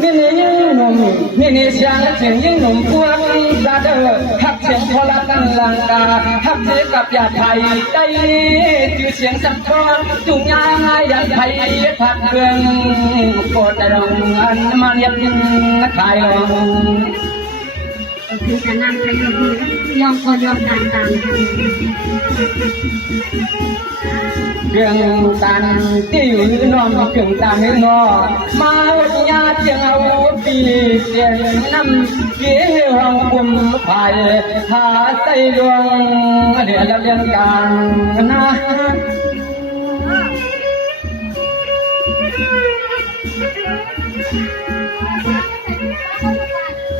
นี่ยิ่งหนุ่มนี่เสียงเสียงยิ่งหนุ่มพวกซาเดอร์หักเสียงพลังกันลังกาหักเสียงกับยาไทยได้ชื่อเสียงสัมพันธ์จุงยางยันไทยทักเครื่องโคตรดงอันมันยันไทยคือการนั่งใช้ก็คือยอมคนยอมตามเครื่องตันที่อยู่นอนเครื่องตันให้นอมาญาติยังเอาปีเสียงน้ำเกี่ยวห้องกุมไผ่หาใส่ดวงเดี๋ยวเราเรียนกันนะ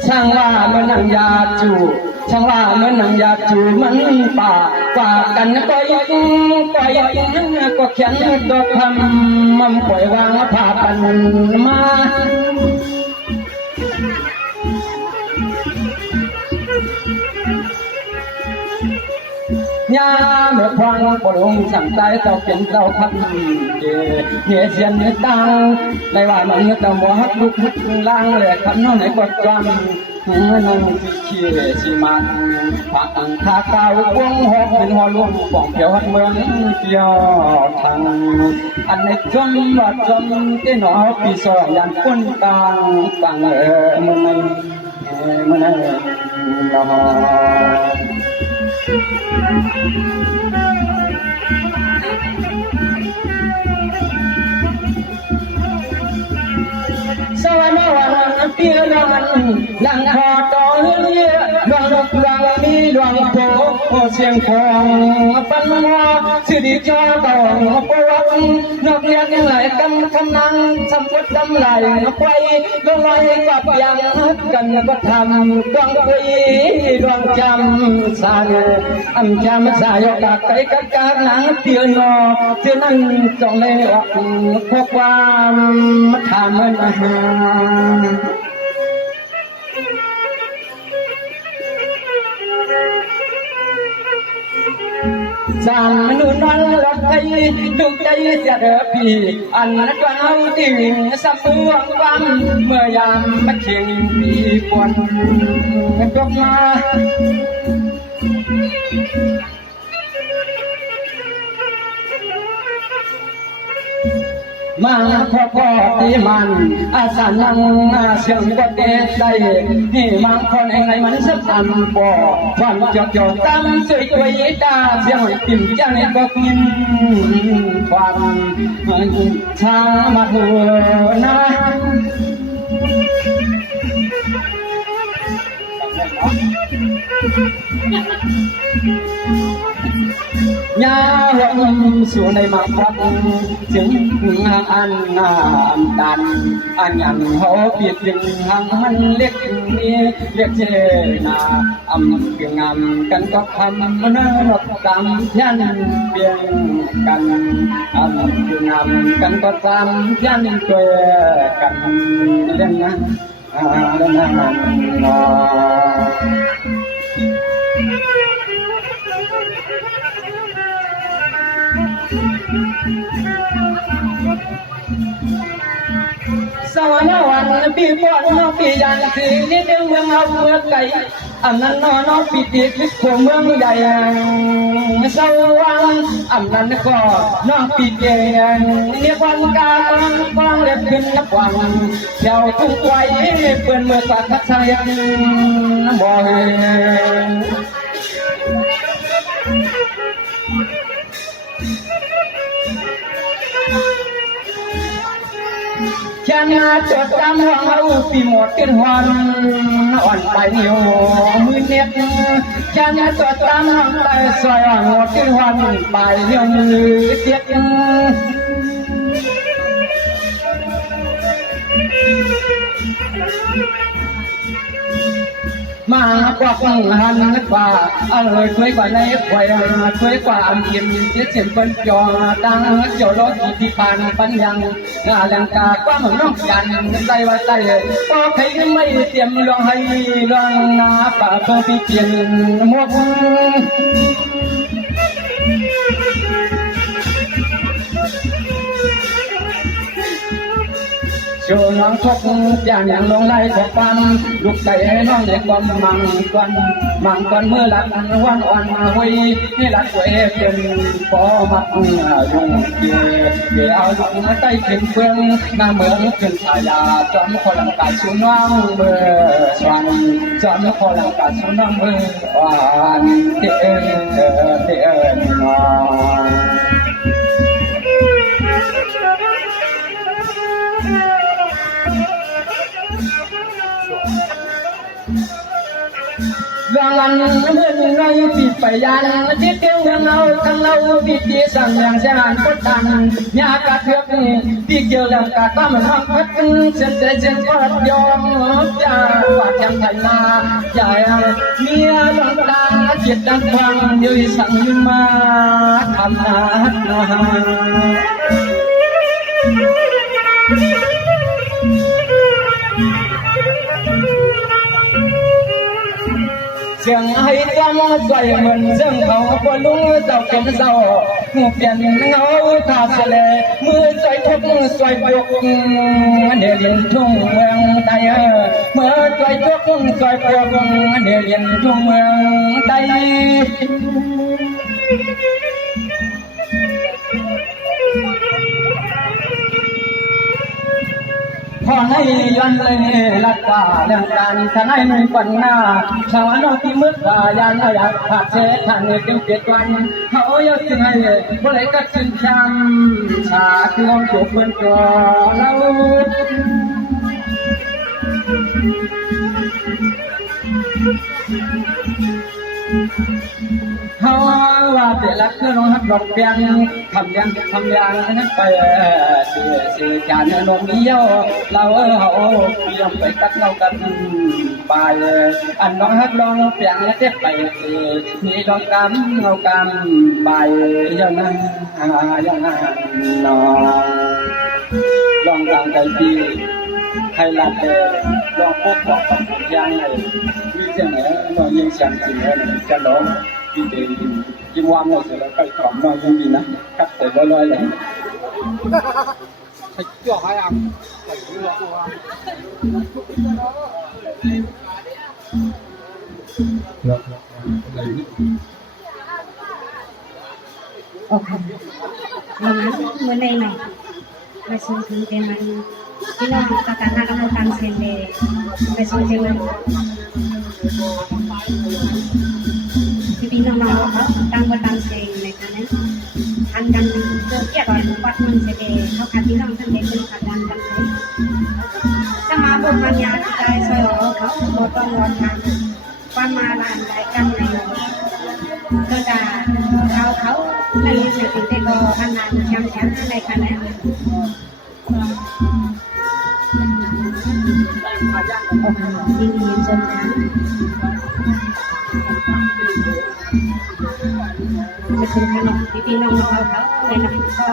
ช่างว่ามันนังยาจูช่างว่ามันนังยาจูมันป่ากว่ากันก็ยังก็เขียนก็ทำมันปล่อยวางผ่าปันมายาเมื่อควางปลงสั่งใจเจ้าเป็นเจ้าพันเนี่ยเสียนเนี่ยตังในว่ามันเนี่ยตะวัวฮักลุกล่างเลยขันน้องไหนกดจำหัวน้องเชี่ยสิมันผักอังคาเก่าวงหอกเป็นหัวลุงป่องเขียวหัดเมืองเกี่ยวทางอันในจมหลอดจมที่หนอปีศาจยันก้นกลางฟังมันละหอสวรรค์วันเปียรันหลังคอต่อเลี้ยดวงลูกดวงมีดวงโผเสียงของปันหัวสิริจอตองปวักนกเลี้ยงไหลกันคำนังสัมพุทธดำไหลไว้ลงลอยกับยังกันก็ทำดวงคุยดวงจำสานอันจำสายกไก่กักหนังเตียนอเตียนั่นจงเลยออกพบความทำมันอาหารสามนุนวันละไทยดุใจเสียเด้อพี่อันนั้นก็เอาติ่งสับเมืองฟังเมื่อยามมาเชียงปีปวนดอกมามาพอที่มันอาสานังเสียงก็เด็ดได้นี่มังคนเองไงมันสับสันบ่ฟันจอดตั้มสวยตัวยีตาเสียงปิ่มจังก็กินฟันช้างมาหัวนะยาลมสู่ในมังคับถึงอันน้ำดันอันยังหัวปิดถึงหางมันเล็กนี้เรียกเจนาเพียงงามกันก็ทำมันนกตามยันเพียงกันเพียงงามกันก็ตามยันช่วยกันเล่นนะเล่นนะสวรรค์วันปีปอนน้องปียันสีนิดเมืองเอาเมืองไก่อันนั้นน้องปีติดขวเมืองใหญ่สวรรค์อันนั้นก็น้องปีเกงเนี่ยวันกาควางเล็บขึ้นนับวันเจ้าทุ่งไว้เปื่อนเมื่อสักทักษะยังบ่อยฉันจดจำว่าเอาปีหมดเป็นวันอ่อนไปเหนียวมือเน็ตฉันจดจำว่าไปซอยอ่อนหมดเป็นวันไปเหนียวมือเจ็ดมากว่าฟังหันกว่าช่วยกว่าในควายช่วยกว่าอันเยี่ยมเสียงเป็นจอตั้งเจ้ารถที่ผ่านปัญญังแรงกากว่ามันน้องกันใจว่าใจก็ใครไม่เตรียมลองให้ลองนาป่าเพื่อพิจิตรหมด ส ช่วยน้องทุกอย่างอย่างลงได้ทุกวันลูกใจให้น้องในความมังกรเมื่อหลับวันอ่อนหวยให้หลับสวยเป็นพอมักยุ่งเกี่ยวหลงใต้เข็มเฟืองหน้าเมืองขึ้นชายาจอมคนลังกาชูน้องเมื่อสวรรค์จอมคนลังกาชูน้องเมื่อวานเตือนน้อง Jangan mengenai pipayan Titik ngau kalau piti sang yang jangan petang Nyaka tiap ni Tiga yang kata menangkat Sen kot yong Ya macam thayna Jaya Mia bangka Jiet dan kwang Yui sang yuma Thamna Trường hay con xoay mình dương khẩu của lũ giàu kiếm giàu một biển ngáo thả xe lệ mưa xoay thúc xoay buộc để liền trung mương tay mưa xoay thúc xoay buộc để liền trung mương tayพอให้ยันเลยลัดตาเรื่องการทนายมีปัญหาชาวโนที่มืดตายันอยากขาดเชษทันเดียวเจ็ดวันเขาอยากจึงให้บ่เลยก็จึงช้ำชาคือห้องจบเพื่อนก่อเราเขาว่าแต่ละเครื่องหักดอกเบี้ยทำยังนั้นไปสื่อจานลมเยี่ยวเราเขาเพียงไปตักเรากันไปอันน้องหักลองเปลี่ยนเจ็บไปนี่ลองกันเรากันไปยังนั้นน้องลองต่างใจดีให้ลัดลองพบบอกกับยังไงมีเจ้าไหนน้องยังสั่งสิ่งนั้นจะน้องที่เดินยิ้มวางหมดเสร็จแล้วไปถอมน้อยยังดีนะครับแต่ลอยๆเลยใช้จ่อให้อ่ะใส่เรือตัวโอเควันนั้นเมื่อในไหนไปส่งถึงเต็มมันที่น้องกระตันนักการทำเซนเดย์ไปส่งเต็มมันPino mau tang batang sing mekanen andan ko kia ko buat mun sebe ko kati nang tan de ko kadan kan sama bo manya kai so ko bo tong won kan pa ma lan dai kan nei ko daเขาในสติเตก็อันนั้นแชมในคะแนนยินดีจนนะไปถึงขนมพี่น้องเขาในน้ำก็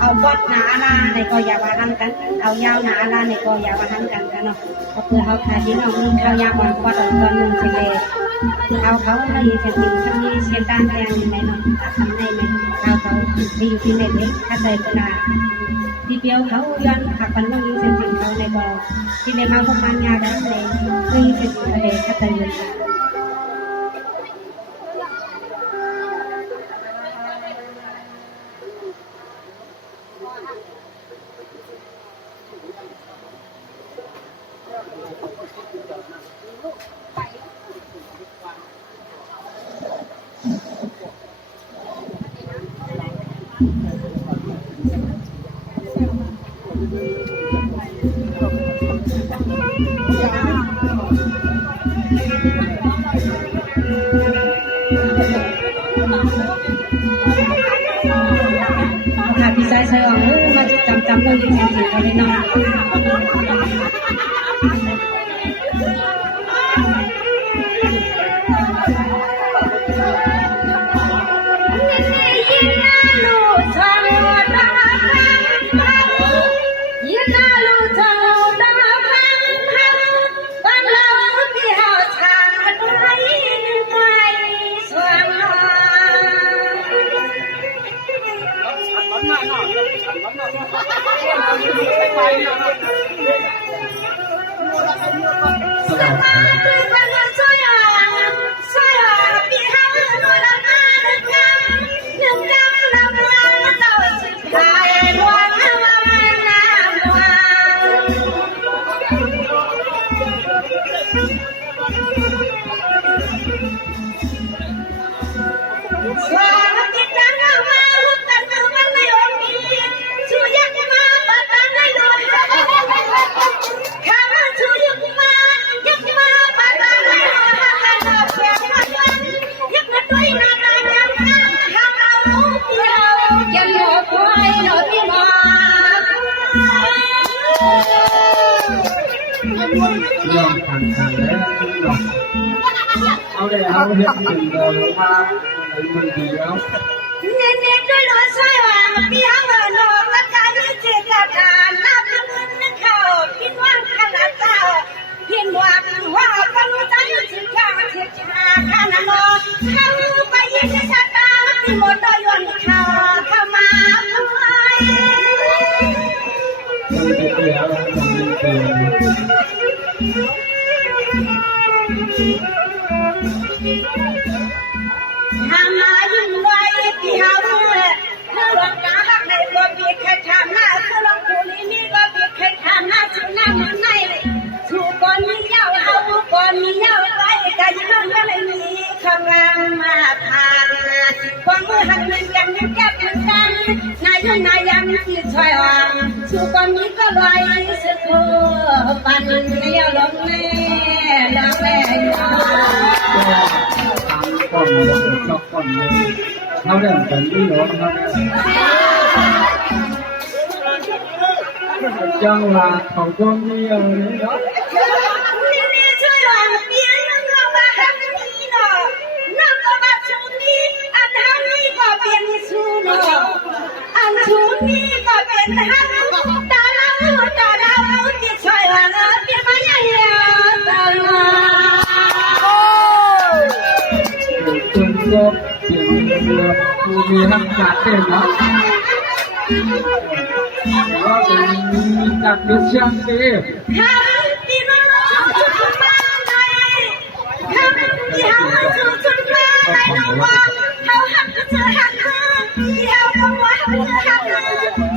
เอาบดหนาลาในก็อย่าว่าหันกันเอายาวหนาลาในก็อย่าว่าหันกันกันเนาะก็คือเอาขายพี่น้องมีข้าวยาวบนบดตอนนึงสิเลยเขาไม่มีเสียงที่มีเสียงด้านแรงในเนาะทำให้ไม่เขาที่อยู่ที่ไหนเนี่ยถ้าใจขนาดที่เดียวเขาย้อนหักมันต้องยิงเสียงเขาในก็ที่ในมาพวกมันยาได้เลยไม่ยิงเสียงอะไรถ้าใจเลยพี่ชายเสือมาจำเรื่องจริงๆเขาเลยเนาะ สมาธิกันสวยอ่ะสวยอ่ะพี่หาโนรามาดึงดังดึงดังนำนำเจ้าสิพายดวงน้ำน้ำดวงสวามิจันทร์มาหุบกันมือมันไม่อมดีชูยักษ์มาปัตตานในดวงข้ามาชูยักษ์มายักษ์มาปัตตานในดวงข้ามาดอกแก้วมันยักษ์มาด้วยนานายังนะข้ามาลูกเดียวจะหลอกไว้หลอกพี่น้องยอมผ่านทางแล้วยอมเอาได้เอาเห็นหนึ่งเดินมามันดีแล้ว เน้นเน้นด้วยรถไฟว่าพี่ฮังโนรักการเจตนานับเงินนึกเขาคิดว่าขนาดเจ้าเพียงว่าว่าปังใจสิข้าเทียบชาขนาดโนเขาไปยิงชะตาที่หมดดอยนเขาเข้ามาทำไมมันจะเปลี่ยนมันจะเปลี่ยนทำมายิ่งไว้ที่เขาคือหลงกาหักในก็เบียดแค่ทำหน้าคือหลงผู้นี้นี่ก็เบียดแค่ทำหน้าสุนัขมันในถูกก่อนมีเย้าเอาก่อนมีเย้าไว้ก็ยังไม่เลยมีข้างล่างมาผ่านความมือหักเงินกันยังแก้กันกันนายนายยังที่ช่วยวังถูกก่อนมีก็ลอยสุดหัวปันเลี้ยวลงแน่ลงแน่ยาก่อนเลยชอบก่อนเลยเขาเดินกันที่รถเขาจังหวะเขาก็มีอะไรเนาะนี่ช่วยว่าเปียนเราบ้านนี้เนาะน้ำก็มาชูนี่อันฮันนี่ก็เป็นชูเนาะอันชูนี่ก็เป็นฮันตาเราที่ช่วยว่าเปียนมาอย่างเดียวตาเราจนจบเสียงเรือผู้มีน้ำจัดเต็มเนาะว่าเป็นจักรเชียงเต้ข้าที่น้องชุดมาเลยข้าที่เขาชุดมาเลยน้องว่าเขาหักเธอหักที่เขาต้องว่าเธอหัก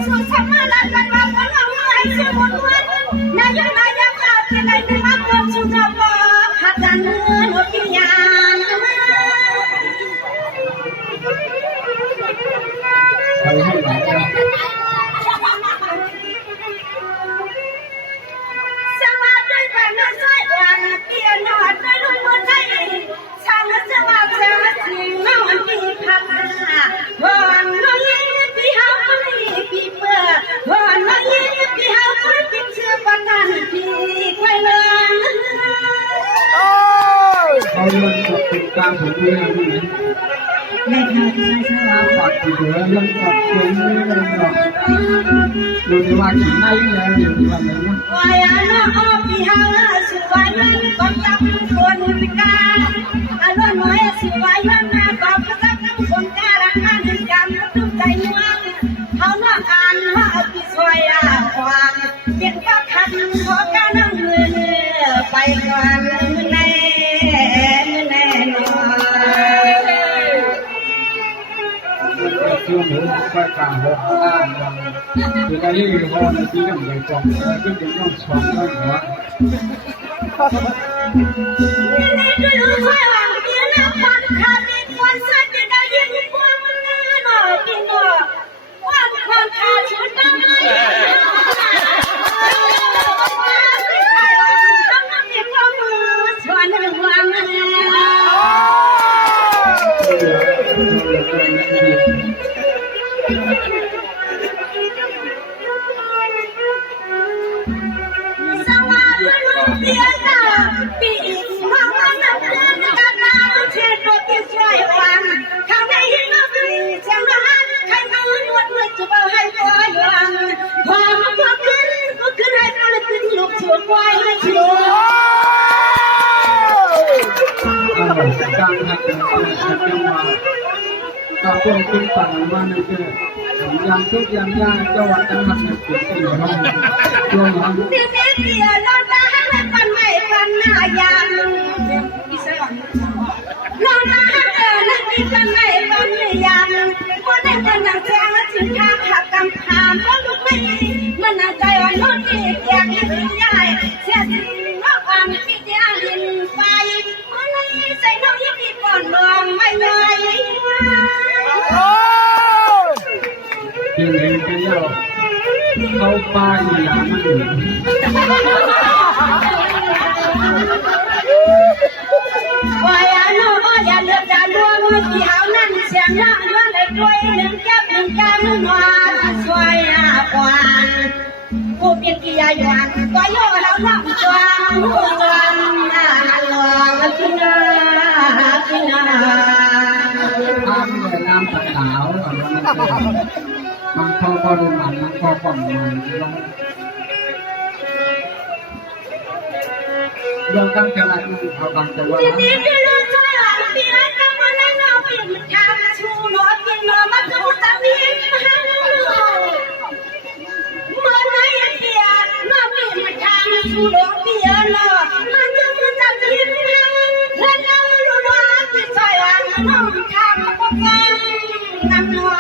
สุดท้ายมาแล้วกันว่าคนเราไม่เชื่อคนวันนายนายอาเป็นไรไม่รับความสุขภาพหักกันเงินหัวพิญานไปให้ไหนนะสมาด้วยความน่าสวยหวังเตียนหอดด้วยรุ่นบนไทยช่างสมาเสียสิ่งน้องที่พักหวังน้องยิ่งพี่เขาคนนี้พี่เพื่อหวังน้องยิ่งพี่เขาคนที่เชื่อปันนั้นพี่ไว้เลยเขาเรื่องกับเป็นการถึงเรื่องนี้ไม่ค่ะที่ใช่ๆปัดที่เหลือเรื่องกับเป็นเรื่องหรอกดูที่ว่าขีดไหนแล้วอยู่ที่ว่าไหนนะวายน้องพี่เขาสุวรรณก็จับคนกาอารมณ์น้อยสุวรรณก็จับคนกาละกันกันตุ้มใจมั่งเขาหน้าอ่านว่าพี่ช่วยความเป็นก็คันขอการนั่งมือไปก่อนแน่แน่นอนช่วงหนูไปกลางหัวข้างยังคือได้ยี่ห้อในที่นั่งใหญ่กว่าก็จะย่อมสองได้หัวนี่คือรู้ช่วยว่าเดี๋ยวน้ำมันขาดมีคนสัตว์จะได้ยินพวกมันน่าหนอกินหนอว่าคนขาดชุดได้ชวนหนึ่งวันสมาธิเดียวกันปีห้องน้ำเพื่อนกันน้ำเช็ดรถที่ช่วยวันเขาได้ยินว่าปีเชียงรายใครมาลุ้นวันเมื่อจะเอาให้คอยวันพอมาพอขึ้นให้พอขึ้นลูกชัวควายให้ชัวการหักจังหวะก็พวกขึ้นฝั่งมาในเรื่องอย่างทุกอย่างยากจังหวะการหักเกิดขึ้นในห้องช่วงนั้นที่นี่เดียวเราได้แล้วกันไม่กันไหน ถามว่าลูกไม่มันน่าใจอ่อนโน้นที่อยากให้สิ่งใหญ่เสียสิ่งนอกความพิจารณาไปอะไรใส่น้องยิ่งดีก่อนลองไม่ไหว ยิงเองกันแล้วเข้าป่าอยู่อย่างนั้นอยู่ ว่าอย่าโน้อย่าเลือกอย่าดวงเกี่ยวนั่นเสียงหน้าเมื่อไรด้วยหนึ่งจับหนึ่งการหนึ่งวันสวยกว่าผู้เป็นกิยาหยวนก็ย่อเราลำจวนหัวจวนหลวงกินากินา ทำเลยน้ำตะขาวมันเข้าก็ดูมันเข้าก่อนมันลงเรื่องการกระไรเอาบางจะว่า ทีนี้จะรู้ใจหลังเปียกำมันนั่งเอาไปทำชูรถกินนอนมาดูตาเมียเมื่อไหร่เปียน้องเปียมาทำชูรถเปียนอมันจะมาจับเมียแล้วเรารู้ว่าที่ใจหลังน้องทำก็เป็นน้ำนว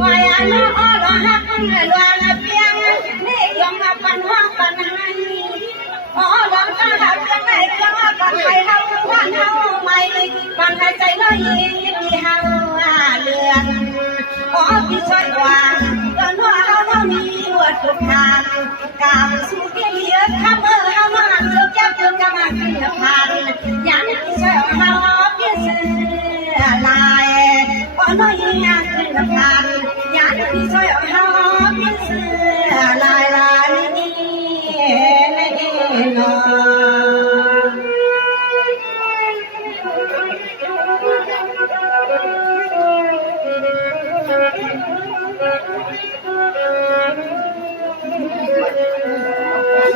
วายอันนั้นอ๋อหลวงฮักหลวงเปียงนี่ยอมมาปันว่างปันให้อ๋อหลวงตาหักกันไหนก็มาปันให้เฮาวันเฮาไม่ปันให้ใจน้อยมีเฮาเลือนอ๋อพี่ช่วยว่าตอนว่าเฮาเท่านี้หวดทุกทางกามสู้ที่เหลือข้าเมื่อเฮามาเจอแก้วเจอกำมาขึ้นพันยันพี่ช่วยเฮาพี่เสือลายอ๋อน้อยงานขึ้นพันยันพี่ช่วยเฮาพี่เสือลายลายนี่นอ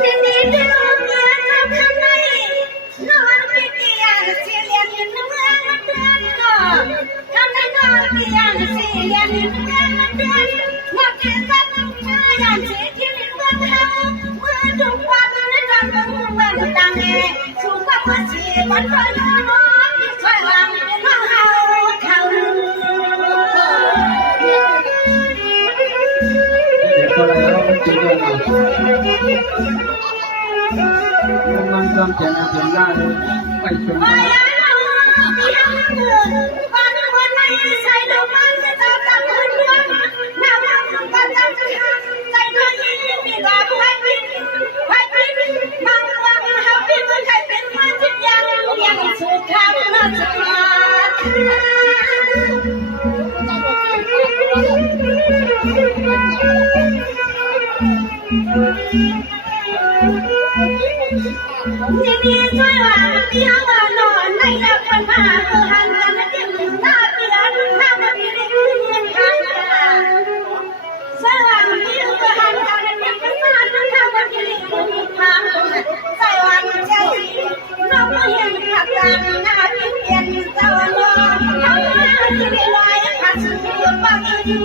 ทีนี้เดิมเมื่อทำทำไมนอนไม่เตียงเสียเรียนเมื่อเดือนนอนทำให้นอนเตียงเสียเรียนเมื่อเดือนนักเรียนตั้งใจยันเสียที่เมื่อเท่าเมื่อทุกวันนั้นทำเมื่อดังเอสุขภาพชีวันคอยนอนที่ช่วยหลังน้องเฮาเขา ก็เลยเราไม่จริงเลยมันจำเสียงเสียงได้ไปชม ว่าอย่าโน้อย่าเลือกวันวันไหนใส่ดอกไม้จะจับจับมือเพื่อนน้ำมันกันจับใจน้อยมีดอกไม้ปิดไว้ปิดบางวันเฮาปิดมันใครเป็นมันจิตยังสุขข้างน่าจะมาทีนี้ช่วยว่าเตียงว่านอนในหลับคนมาเพื่อหันกันจิ้มตาเตียงน้ำมันมีได้ขึ้นยังข้างสว่างเตียงเพื่อหันกันจิ้มตาน้ำมันมีได้ขึ้นข้างสว่างใจน้องเห็นขัดกันหน้าเปลี่ยนสว่างน้องที่ได้ลอยขาดสุดปังอยู่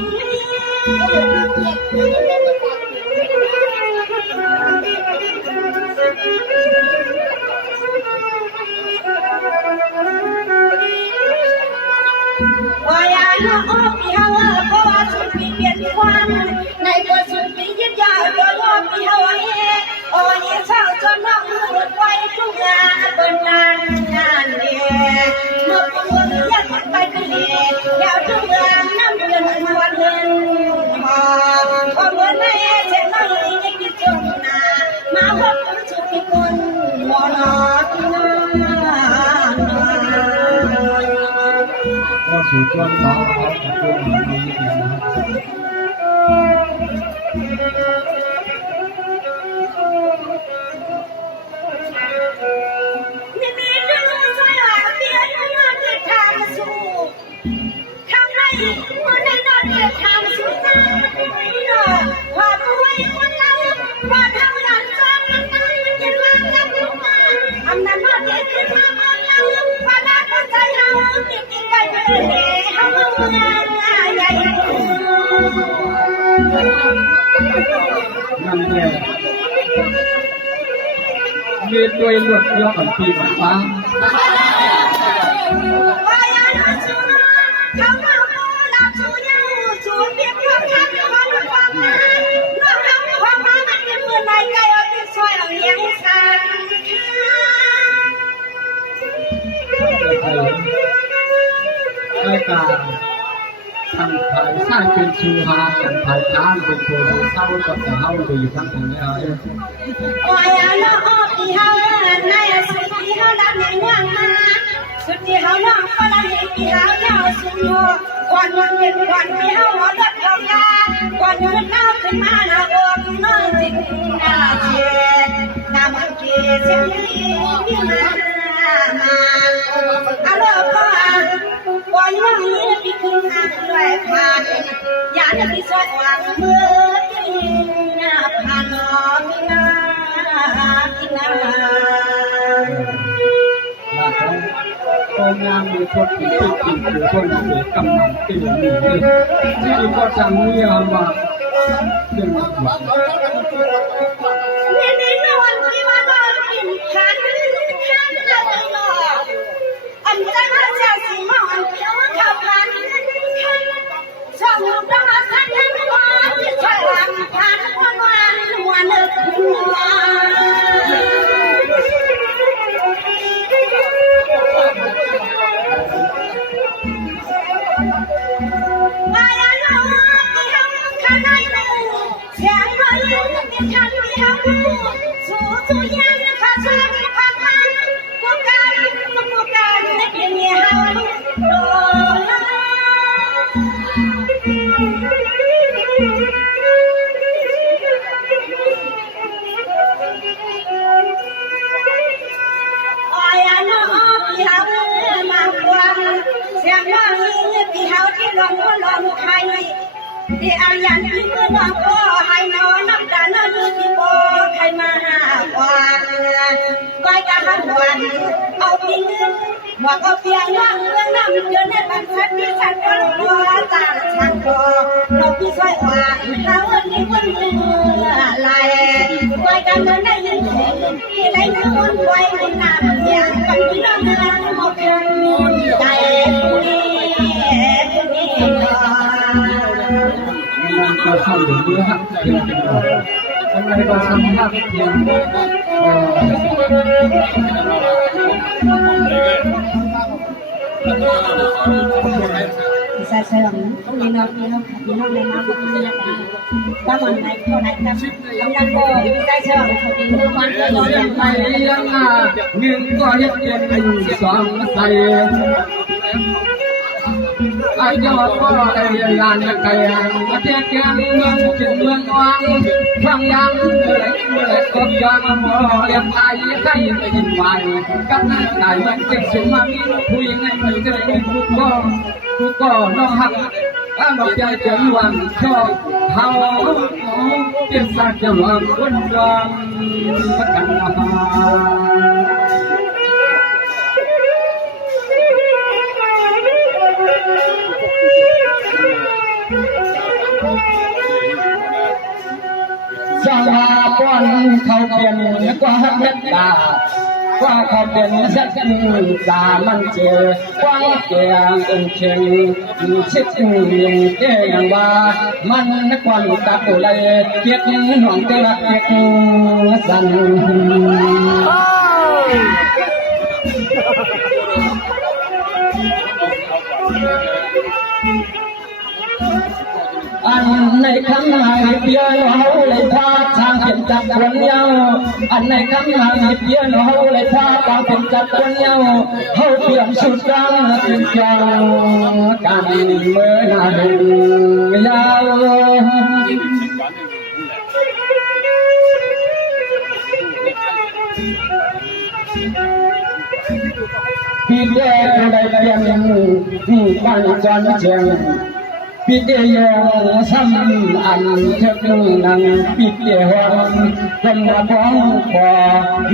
ว่าอย่าโน้พี่เฮาเพราะว่าสุดปีเปลี่ยนวันในตัวสุดปียึดยาวตัวว่าพี่เฮาโอ้ยเช้าจนน้องหมดไว้ทุกงานบนงานเดียเมื่อปวดยัดไปกันเลยยาวทุกงานน้ำเดือนวันเดือนพอเมื่อไหร่เจ้าน้อยยังคิดจนนามาพบกันสุดที่คนมอนอก็สูดช่วงน้องเขาตัวมันมีอย่างนั้น นี่มีเรื่องสวยหวานเพียงนอนที่ทางสู่ มื่อในนอนเก็บทางสุดท้ายความรวยคนเราว่าทำงานจ้างมันนั่งมันจะวางกันทุกมาอำนาจมาเด็ดขึ้นมาเมืองเราว่าน่าพอใจเราติดใจไปเลยเขาเมืองใหญ่นั่นแหละมีตัวหลุดยอดปีบังฟ้ารายการทางภายสร้างเป็นชูฮาของภายค้านเป็นตัวเศร้ากับเฮาดีทั้งทั้งนี้โอ้ยน้องอีเฮาในสุดที่เฮาดันในว่างมาสุดที่เฮาน้องก็ดันในที่เฮาเจ้าสุดก่อนวันเป็นวันที่เฮาหัวรถเอากาก่อนเงินเฮาขึ้นมาหน้าอกน้องจริงหน้าเชียหน้ามันเกศเสียงที่มาอาลูกพ่อก่อนวันนี้ที่ขึ้นทางด้วยผ่านอย่าได้ไปสวดวางมือที่หน้าผ่านน้องที่หน้าที่หน้าก็งานมีคนติดติดอยู่คนเสียกำลังตีอยู่ที่ก็จังเนี่ยมาเรื่องหวังเนี่ยในวันที่ว่าเรากินขันอะไรหรออันใจมาเจ้าสีมอนเดียวขับขันชอบอยู่ประมาณสักยันวันที่ช่วยหลังผ่านวันนึกหัวที่อายันที่เมื่อน้องพ่อให้น้องน้ำตาเนื้อที่พ่อให้มาหาวันไว้กันทั้งวันเอาปีเงินบอกเอาเพียงน้องเรื่องน้ำเดือนในบันทัดที่ฉันก็รอตาฉันก็เราพี่ช่วยว่าเขาเอิญที่คนมือไหลไว้กันเมื่อได้ยินเสียงที่ไรเนื้อไว้ในน้ำอย่างกันที่น้องเนื้อหมดใจก็เข้าถึงเนื้อหักเพียงอะไรก็ทำหักเพียงใส่เสริมต้องมีน้องมีน้องมีน้องในน้ำมีน้ำก็มันไหนก็ไหนก็กำลังโบใส่เสริมมีมือมันก็ย้อนอย่างไปยังหนึ่งก็ยังเย็นสองใส่ไอ้เจ้าพ่อได้ลานไก่ประเทศยังเมืองจึงเมืองวังฟังยังเลยก็ยังมอเลี้ยงไก่ไก่ไม่ยินไหวกับนั้นไก่มันเจ็บสูงมามีผู้ยังไงไม่เจอทุกก็น้องหักถ้าดอกใจจะหวังชอบเขาเป็นสัตว์จะหวังคนรังกันสาป้อนเขาเปลี่ยนกว่าเพชรดาว่าเขาเปลี่ยนสักดามันเจอกว่าแก่เข่งชิดเกี่ยงว่ามันควันตัดเลยเกียรติหวังจะรักเกียรติสันอันในคำหมายเพียงเขาเลยพาทางเป็นจับคนเยาอันในคำหมายเพียงเขาเลยพาทางเป็นจับคนเยาเขาเปลี่ยนชุดดังถึงจังกันเมื่อหน้าดึงยาวพี่แก่ได้เปลี่ยนบ้านจอนเชียง ปิเดียงซ้ำอันเธอนังปิเดียงคนมาบ้องคอ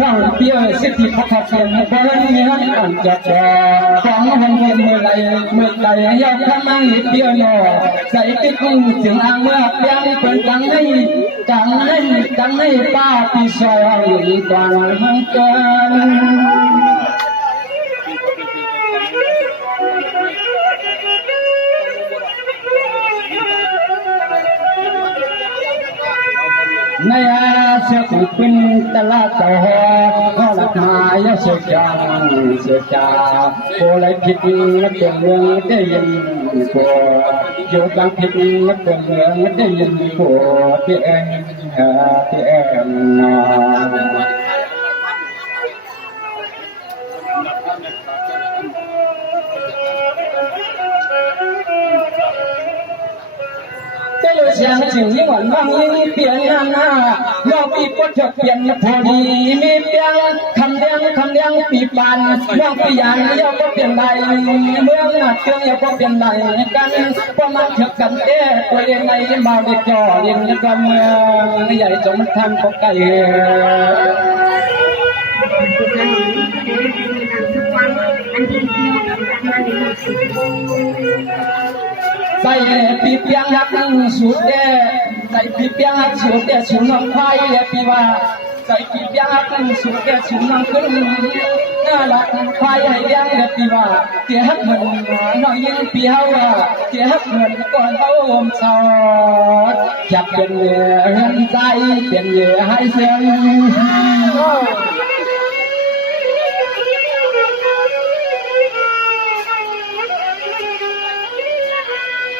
น้องเปียสิทธิพัฒน์เสียงบอลเมียนอันจะจอของห้องเรียนเมื่อไรยาวขมันเปียโนใส่ติ๊กถึงอ่างเมื่อเปียงเป็นจังให้ป้าปีซอยกลางห้องเกินในอาเสกุปินตลาดต่อขอหลักมายเสียจาโคไลผิดนักเมืองได้ยินโคอยู่กลางผิดนักเมืองได้ยินโคที่เอ็นนอ这有想请你晚望一边啊，要比不着边破地没边，看亮比板，要比人要不变来，เมือง啊เมือง要不变来กันพอมันเถอะกันเด้ตัวเองในมาเด็กจ่อเย็นก็เมืองใหญ่จนทำก็ไกลใส่ปีเปียงหักสุดเด้ใส่ปีเปียงหักสุดเด้ชุนน้องควายเลยปีว่าใส่ปีเปียงหักสุดเด้ชุนน้องขึ้นน่ารักควายให้เลี้ยงเลยปีว่าเกี่ยหักเหมือนน้อยยิ่งปีเฮาเกี่ยหักเหมือนก่อนเอาอมสอดจับเป็นเนื้อใจเป็นเนื้อให้เสียง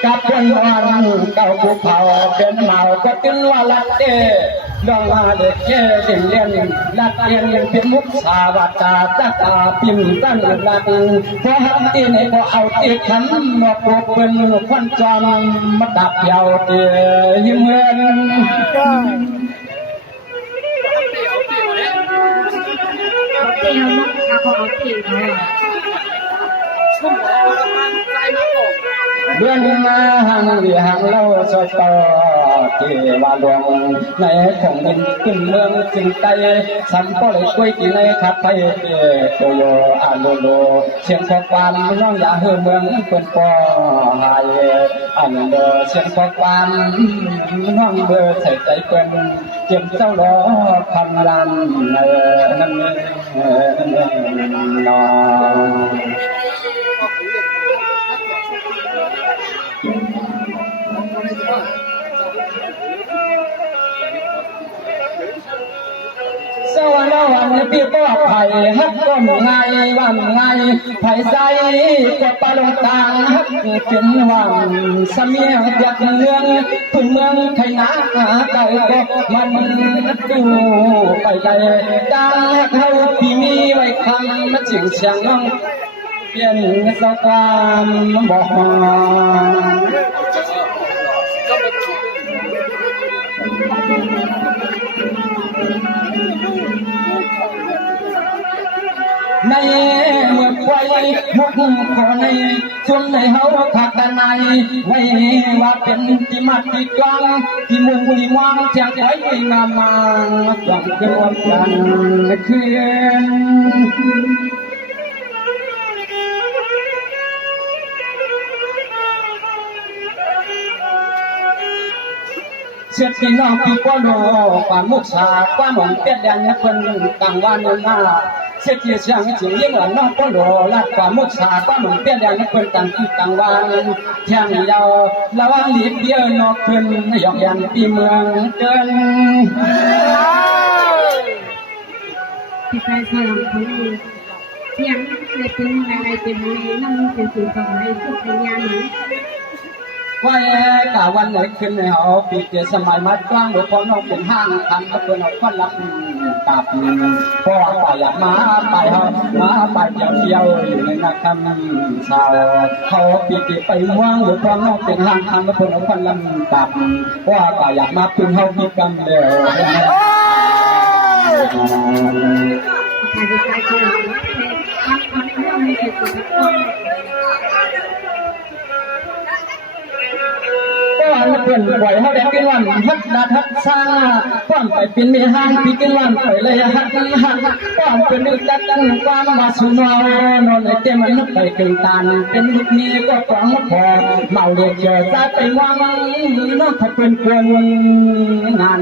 กับคนวันเก่าภูเขาเป็นเมาก็ตึงว่าลัดเดดองมาเด็กเย่เด่นลัดเรียนเป็นมุกสาวัตตาตาปิ่มตั้งลัดพอหักตีในพอเอาตีขันมาปลุกเป็นควันจอมมาดับยาวเดียยิ้มเงินเบื้องมาหังเดียหังเล่าสดต่อเทวาลวงในของดินขึ้นเมืองจึงไตสัมปอเลยกล้วยกินในขับไปโตโยอาโลโลเชียงขอบานน้องอย่าเฮือเมืองเปิ้นปอหายอันเดเชียงขอบานน้องเบอใส่ใจเปิ้นเจ็บเจ้าล้อพันลันนั่นนอสวรรค์วันปีปลอดภัยฮักก้มไงวันไงไผ่ใจก็ปลงตางฮักเป็นวันเสมียงเปียกเมืองพื้นเมืองไทยนาไก่ก็มันดูไปใจดังฮักเฮาพี่มีไว้คำมาจิงเชียงน้องเปลี่ยนสกามบอกมาในเมื่อควายมุกขอในส่วนในเฮาขัดกันในไว้ว่าเป็นที่มัดที่กลางที่มุงที่มองแจงไว้งามมาหวังเกินกันคืนเสียที่น้องปีก้อนโลป่ามุกชาป้าหมอนเปียดแดนเนี่ยคนต่างวันหน้าเสียที่เสียงจริงยิ่งน้องก้อนโลลัดป่ามุกชาป้าหมอนเปียดแดนเนี่ยคนต่างที่ต่างวันแข่งยาวระวังหลีกเดียวนอกขึ้นหยอกยันปีเมืองเกินที่ใครสอนเขาเสียงในตึงในเป็นในนั่งเป็นสิ่งของในทุกอย่างว่าแก่วันไหนขึ้นในหอปีเดียสมัยมัดกว้างหรือพอน้องเป็นห้างทำก็เป็นเอาฟันรับตับพ่อไปอยากมาไปเขามาไปเที่ยวอยู่ในนักทำชาวเขาปีเดียไปว่างหรือพอน้องเป็นห้างทำก็เป็นเอาฟันรับตับพ่อไปอยากมาเป็นเขามีกรรมเดียว พื่อนปล่อยเขาแดกกินวันฮัดดัดฮัดสร้างป้อมไปเป็นเมียห้างพี่กินวันไปเลยฮัดฮัดป้อมเป็นนึกดัดกันความมาสุนอนอนในเต็มมันนึกไปเกินตานเป็นลูกนี้ก็ฟังพอเมาเรียกเจอใจไปวังน้องเขาเป็นคนงาน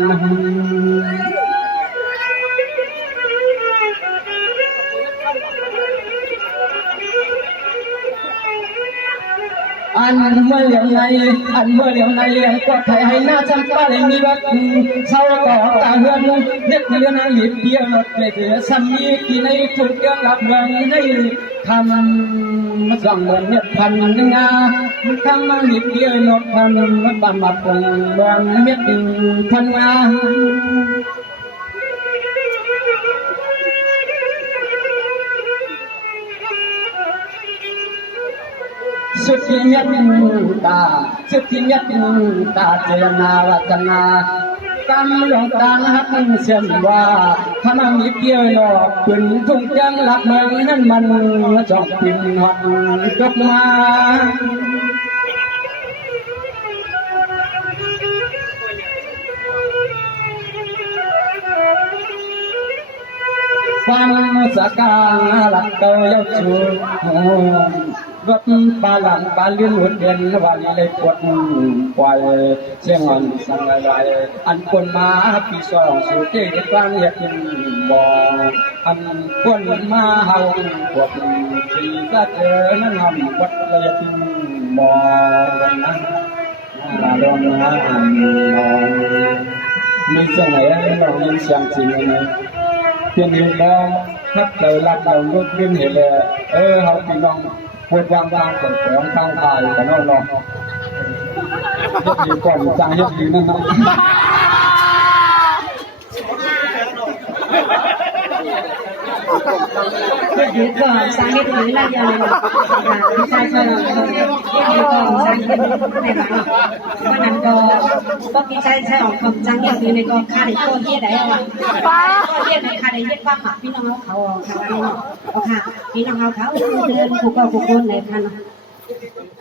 อันเมื่อเลี้ยงในอันเมื่อเลี้ยงในเลี้ยงกว่าไทยให้หน้าจำป้าเลยมีวัดเศร้าต่อตาเฮือนเด็กเลี้ยงในหยิบเบี้ยรถไปเถื่อซ้ำมีกี่ในทุกเรื่องรับเมืองในทำมาสั่งเหมือนเนี่ยพันงาทำมาหยิบเบี้ยรถพันมาบำบัดคนเมืองเม็ดพันงาสุดที่เมียตาสุดที่เมียตาเจรนาวัฒนากำลงกลางหักเสียนว่าถ้ามันมีเกี่ยวหลอกขึ้นทุ่งจังหลักเมืองนั้นมันจอกพิมหอดจบมาฟังสกาหลักเตยชูวัดปาลังปาลื่นหุ่นเด่นวันเลยปวดปล่อยเสียงอันสังไรอันคนมาปีสองสู่เจ๊กลางเหตุบ่อันคนมาเฮาปวดปีก็เจอนั่นทำวัดเลยทิ้งบ่นั้นมาลงน้ำมีเสียงไหนเรายินเสียงจริงไหมเพียงเห็นแล้วถ้าเราลักเราลุกขึ้นเห็นเลยเขาพี่น้องปวดวางแต่ของข้างกายแต่นอกเฮ็ดดีก่อนจังเฮ็ดดีนั่นนะเด็กก็สาเหตุนี้ละอย่างเลยใช่ใช่เราเด็กก็สาเหตุในบ้านวันนั้นก็พี่ชายใช้ออกคำจังอย่างนี้ในก็ค่าในตัวเยี่ยได้ว่าตัวเยี่ยในค่าในเยี่ยความหมายพี่น้องเขาค่ะวันนี้เนาะค่ะพี่น้องเขาเดินผูกก็ผูกคนในพันเนาะ